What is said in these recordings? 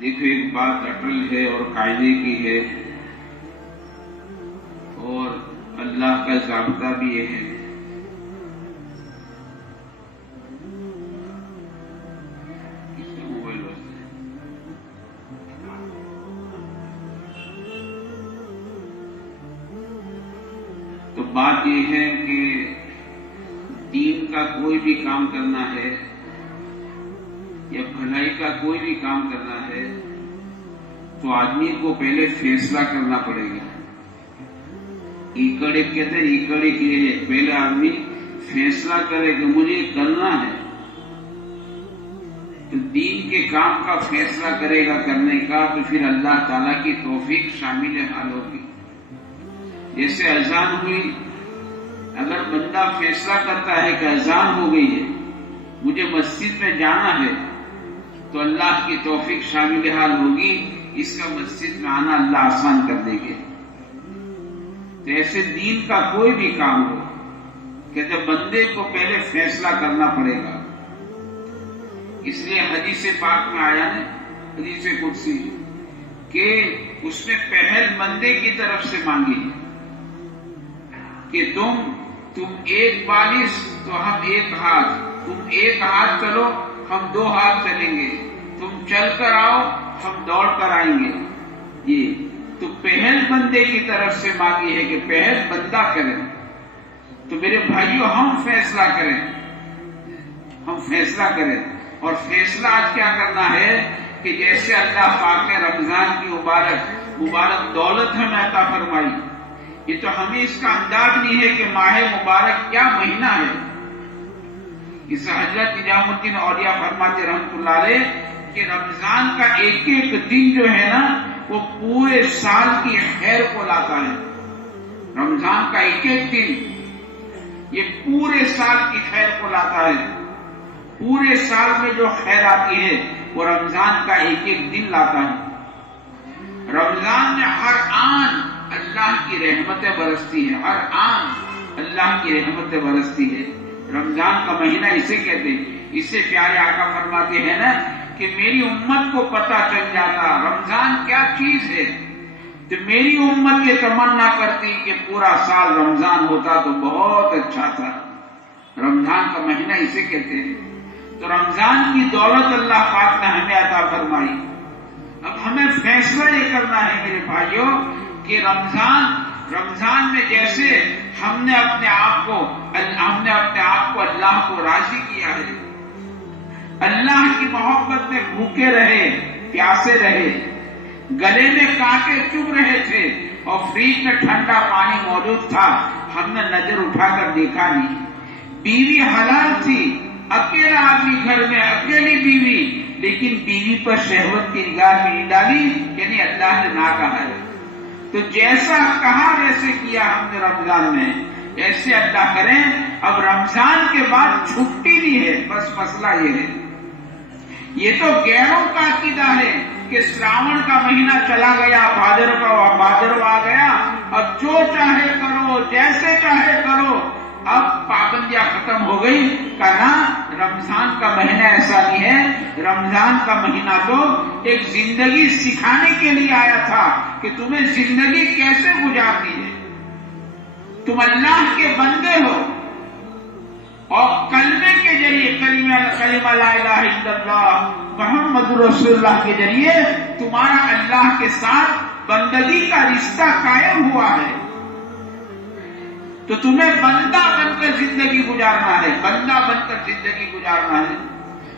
دیکھو ایک بات اٹل ہے اور قاعدے کی ہے، اور اللہ کا ضابطہ بھی یہ ہے، اس کا موبائل واسطے تو بات یہ ہے کہ دین کا کوئی بھی کام کرنا ہے یا بھلائی کا کوئی بھی کام کرنا ہے تو آدمی کو پہلے فیصلہ کرنا پڑے گا۔ ایکڑ ایک کہتے ہیں، ایکڑ ایک یہ ہے، پہلے آدمی فیصلہ کرے کہ مجھے کرنا ہے، تو دین کے کام کا فیصلہ کرے گا کرنے کا، تو پھر اللہ تعالیٰ کی توفیق شامل حال ہوگی۔ جیسے اذان ہوئی، اگر بندہ فیصلہ کرتا ہے کہ اذان ہو گئی ہے، مجھے مسجد میں جانا ہے، تو اللہ کی توفیق شامل حال ہوگی، اس کا مسجد میں آنا اللہ آسان کر دے گے۔ تو ایسے دین کا کوئی بھی کام ہو کہ جب بندے کو پہلے فیصلہ کرنا پڑے گا، اس لیے حدیث پاک میں آیا ہے، حدیث قدسی، کہ اس نے پہل بندے کی طرف سے مانگی کہ تم ایک بالش تو ہم ایک ہاتھ، تم ایک ہاتھ چلو ہم دو ہاتھ چلیں گے، تم چل کر آؤ ہم دوڑ کر آئیں گے۔ یہ تو پہل بندے کی طرف سے مانگی ہے کہ پہل بندہ کرے۔ تو میرے بھائیوں، ہم فیصلہ کریں، ہم فیصلہ کریں، اور فیصلہ آج کیا کرنا ہے کہ جیسے اللہ پاک نے رمضان کی مبارک دولت ہمیں عطا فرمائی، یہ تو ہمیں اس کا انداز نہیں ہے کہ ماہ مبارک کیا مہینہ ہے۔ اس حضرت نظام الدین اولیاء فرماتے رحمۃ اللہ علیہ کہ رمضان کا ایک ایک دن جو ہے نا، وہ پورے سال کی خیر کو لاتا ہے۔ رمضان کا ایک ایک دن یہ پورے سال کی خیر کو لاتا ہے۔ پورے سال میں جو خیر آتی ہے وہ رمضان کا ایک ایک دن لاتا ہے۔ رمضان میں ہر آن اللہ کی رحمتیں برستی ہے، ہر آن اللہ کی رحمتیں برستی ہے۔ رمضان کا مہینہ اسے کہتے ہیں، اسے پیارے آقا فرماتے ہیں نا کہ میری امت کو پتہ چل جاتا رمضان کیا چیز ہے، تو میری امت یہ تمنا کرتی کہ پورا سال رمضان ہوتا تو بہت اچھا تھا۔ رمضان کا مہینہ اسے کہتے ہیں۔ تو رمضان کی دولت اللہ پاک نے ہمیں عطا فرمائی۔ اب ہمیں فیصلہ یہ کرنا ہے میرے بھائیوں کہ رمضان میں جیسے ہم نے اپنے آپ کو اللہ کو راضی کیا ہے، اللہ کی محبت میں بھوکے رہے، پیاسے رہے، گلے میں کانٹے چبھ رہے تھے اور فریج میں ٹھنڈا پانی موجود تھا، ہم نے نظر اٹھا کر دیکھا نہیں۔ بیوی حلال تھی، اکیلا آدمی گھر میں، اکیلی بیوی، لیکن بیوی پر شہوت کی نگاہ بھی نہیں ڈالی، یعنی اللہ نے نہ کہا ہے۔ تو جیسا کہا ویسے کیا ہم نے رمضان میں، ایسے اللہ کریں۔ اب رمضان کے بعد چھٹی نہیں ہے، بس مسئلہ یہ ہے، یہ تو غیروں کا عقیدہ ہے کہ سراون کا مہینہ چلا گیا، بھادروا آ گیا، اب جو چاہے کرو، جیسے چاہے کرو، اب پابندیاں ختم ہو گئی۔ کہنا رمضان کا مہینہ ایسا نہیں ہے، رمضان کا مہینہ تو ایک زندگی سکھانے کے لیے آیا تھا کہ تمہیں زندگی کیسے گزارنی ہے۔ تم اللہ کے بندے ہو اور کلمے کے ذریعے، کلمہ لا الہ الا اللہ محمد رسول اللہ کے ذریعے تمہارا اللہ کے ساتھ بندگی کا رشتہ قائم ہوا ہے۔ تو تمہیں بندہ بن کر زندگی گزارنا ہے، بندہ بن کر زندگی گزارنا ہے۔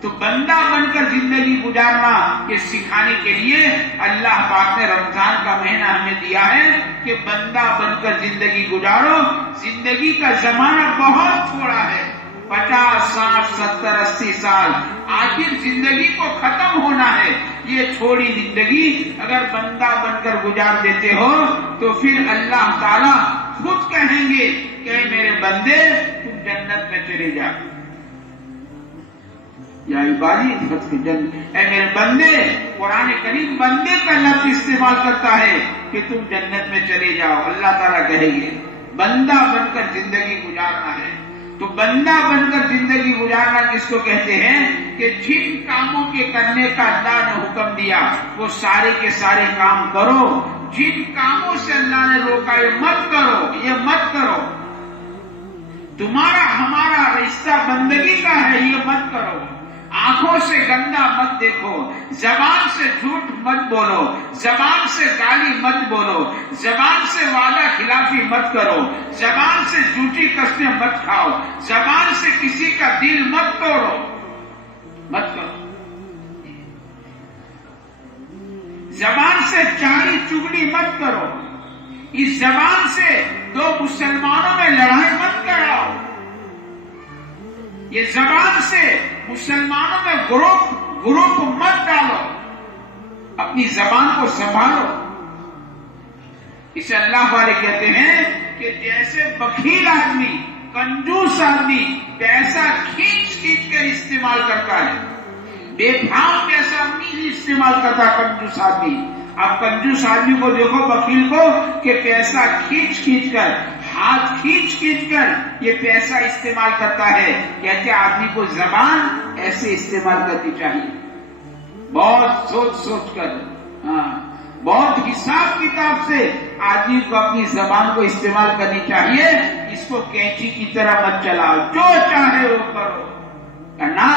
تو بندہ بن کر زندگی گزارنا یہ سکھانے کے لیے اللہ پاک نے رمضان کا مہینہ ہمیں دیا ہے کہ بندہ بن کر زندگی گزارو۔ زندگی کا زمانہ بہت تھوڑا ہے، 50 60 70 80 سال، آخر زندگی کو ختم ہونا ہے۔ یہ تھوڑی زندگی اگر بندہ بن کر گزار دیتے ہو تو پھر اللہ تعالیٰ خود کہیں گے کہ اے میرے بندے تم جنت میں چلے جا، یا عبادی اے میرے بندے، قرآن کریم بندے کا لفظ استعمال کرتا ہے کہ تم جنت میں چلے جاؤ۔ اللہ تعالیٰ کہیں گے بندہ بن کر زندگی گزارنا ہے۔ تو بندہ بن کر زندگی گزارنا کس کو کہتے ہیں کہ جن کاموں کے کرنے کا اللہ نے حکم دیا وہ سارے کے سارے کام کرو، جن کاموں سے اللہ نے روکا یہ مت کرو، یہ مت کرو، تمہارا ہمارا رشتہ بندگی کا ہے یہ مت کرو، آنکھوں سے گندا مت دیکھو، زبان سے جھوٹ مت بولو، زبان سے گالی مت بولو، زبان سے وعدہ خلافی مت کرو، زبان سے جھوٹی قسمیں مت کھاؤ، زبان سے کسی کا دل مت توڑو، مت کرو، زبان سے چالی چگلی مت کرو، اس زبان سے دو مسلمانوں میں لڑائی مت کراؤ، یہ زبان سے مسلمانوں میں گروپ مت ڈالو، اپنی زبان کو سنبھالو۔ اسے اللہ والے کہتے ہیں کہ جیسے بخیل آدمی، کنجوس آدمی پیسہ کھینچ کر استعمال کرتا ہے، بے بھاؤ پیسہ نہیں استعمال کرتا کنجوس آدمی۔ اب کنجوس آدمی کو دیکھو، بخیل کو، کہ پیسہ کھینچ کر، ہاتھ کھینچ کر یہ پیسہ استعمال کرتا ہے۔ کہتے آدمی کو زبان ایسے استعمال کرنی چاہیے، بہت سوچ کر، بہت حساب کتاب سے آدمی کو اپنی زبان کو استعمال کرنی چاہیے۔ اس کو کینچی کی طرح مت چلاؤ، جو چاہے وہ کرو، نہ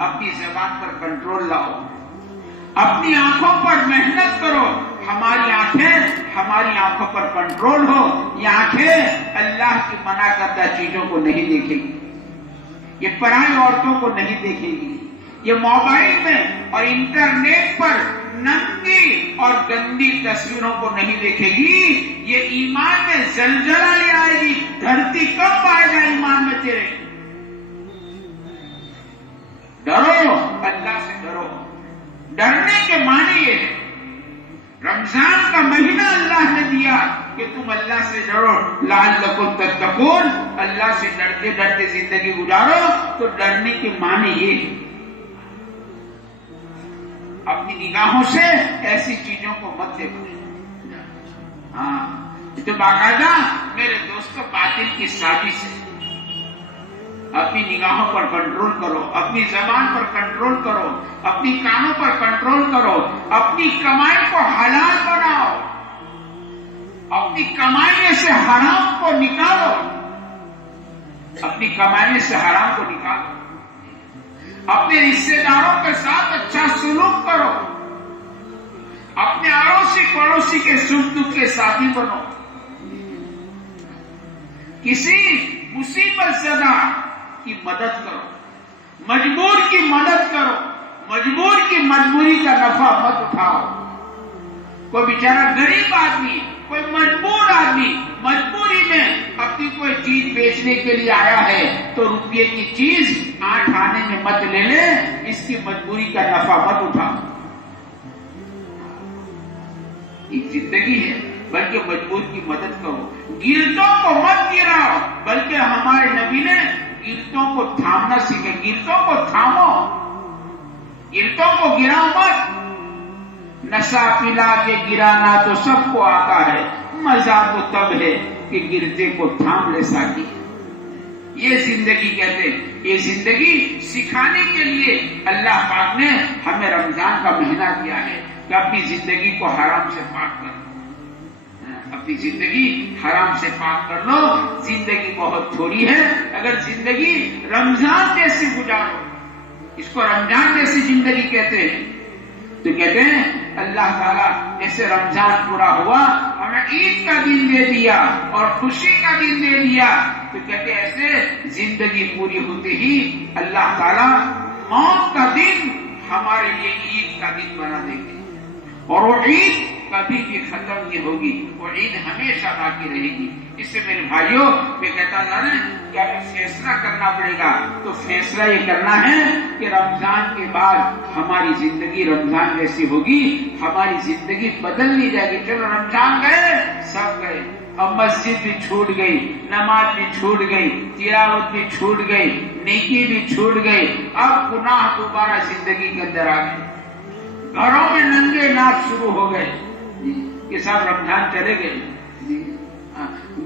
اپنی زبان پر کنٹرول لاؤ، اپنی آنکھوں پر محنت کرو۔ ہماری آنکھوں پر کنٹرول ہو، یہ آنکھیں اللہ کی منع کردہ چیزوں کو نہیں دیکھے گی، یہ پرائی عورتوں کو نہیں دیکھے گی، یہ موبائل میں اور انٹرنیٹ پر ننگی اور گندی تصویروں کو نہیں دیکھے گی، یہ ایمان میں زلزلہ لے آئے گی۔ دھرتی کب آئے گا ایمان میں تیرے؟ ڈرو، اللہ سے ڈرو۔ ڈرنے کے معنی یہ ہے، رمضان کا مہینہ اللہ نے دیا کہ تم اللہ سے ڈرو، لعلکم تتقون، اللہ سے ڈرتے ڈرتے زندگی گزارو۔ تو ڈرنے کے معنی یہ ہے، اپنی نگاہوں سے ایسی چیزوں کو مت دیکھو۔ تو باقاعدہ میرے دوستوں باطل کی سازش ہے، اپنی نگاہوں پر کنٹرول کرو، اپنی زبان پر کنٹرول کرو، اپنی کانوں پر کنٹرول کرو، اپنی کمائی کو حلال بناؤ، اپنی کمائی میں سے حرام کو نکالو، اپنی کمائی میں سے حرام کو نکالو، اپنے رشتے داروں کے ساتھ اچھا سلوک کرو، اپنے اڑوسی پڑوسی کے سکھ دکھ کے ساتھی بنو، کسی مصیبت زدہ کی مدد کرو، مجبور کی مدد کرو، مجبور کی مجبوری کا نفع مت اٹھاؤ۔ کوئی بیچارہ غریب آدمی، کوئی مجبور آدمی مجبوری میں اپنی کوئی چیز بیچنے کے لیے آیا ہے تو روپیے کی چیز 8 آنے میں مت لے لے، اس کی مجبوری کا نفع مت اٹھاؤ۔ ایک زندگی ہے، بلکہ مجبور کی مدد کرو، گرتوں کو مت گراؤ، بلکہ ہمارے نبی نے گرتوں کو تھامنا سیکھے، گرتوں کو تھامو، گرتوں کو گراؤ مت۔ نشہ پلا کے گرانا تو سب کو آتا ہے، مزہ تو تب ہے کہ گرتے کو تھام لے ساکی۔ یہ زندگی کہتے ہیں، یہ زندگی سکھانے کے لیے اللہ پاک نے ہمیں رمضان کا مہینہ دیا ہے کہ اپنی زندگی کو حرام سے پاک کر لو، اپنی زندگی حرام سے پاک کر لو۔ زندگی بہت تھوڑی ہے، اگر زندگی رمضان جیسی گزارو، اس کو رمضان جیسی زندگی کہتے ہیں، تو کہتے ہیں اللہ تعالیٰ جیسے رمضان پورا ہوا ہمیں عید کا دن دے دیا اور خوشی کا دن دے دیا، تو کہتے ہیں ایسے زندگی پوری ہوتے ہی اللہ تعالیٰ موت کا دن ہمارے لیے عید کا دن بنا دیں گے، اور وہ عید کبھی بھی ختم نہیں ہوگی، وہ عید ہمیشہ باقی رہے گی۔ اس سے میرے بھائیوں میں کہتا تھا نا کہ ہمیں فیصلہ کرنا پڑے گا، تو فیصلہ یہ کرنا ہے کہ رمضان کے بعد ہماری زندگی رمضان جیسی ہوگی، ہماری زندگی بدل لی جائے گی۔ چلو رمضان گئے، سب گئے، اب مسجد بھی چھوٹ گئی، نماز بھی چھوٹ گئی، تلاوت بھی چھوٹ گئی، نیکی بھی چھوٹ گئی، اب گناہ دوبارہ زندگی کے اندر آ گئے، گھروں میں ننگے ناچ شروع ہو گئے کہ سب رمضان چلے گئے،